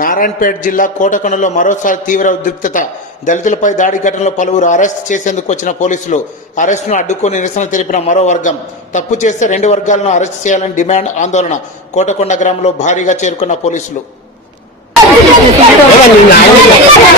నారాయణపేట జిల్లా కోటకొండలో మరోసారి తీవ్ర ఉద్రిక్తత దళితులపై దాడి ఘటనలో పలువురు అరెస్ట్ చేసేందుకు వచ్చిన పోలీసులు అరెస్టును అడ్డుకుని నిరసన తెలిపిన మరో వర్గం తప్పు చేస్తే రెండు వర్గాలను అరెస్ట్ చేయాలని డిమాండ్ ఆందోళన కోటకొండ గ్రామంలో భారీగా చేరుకున్న పోలీసులు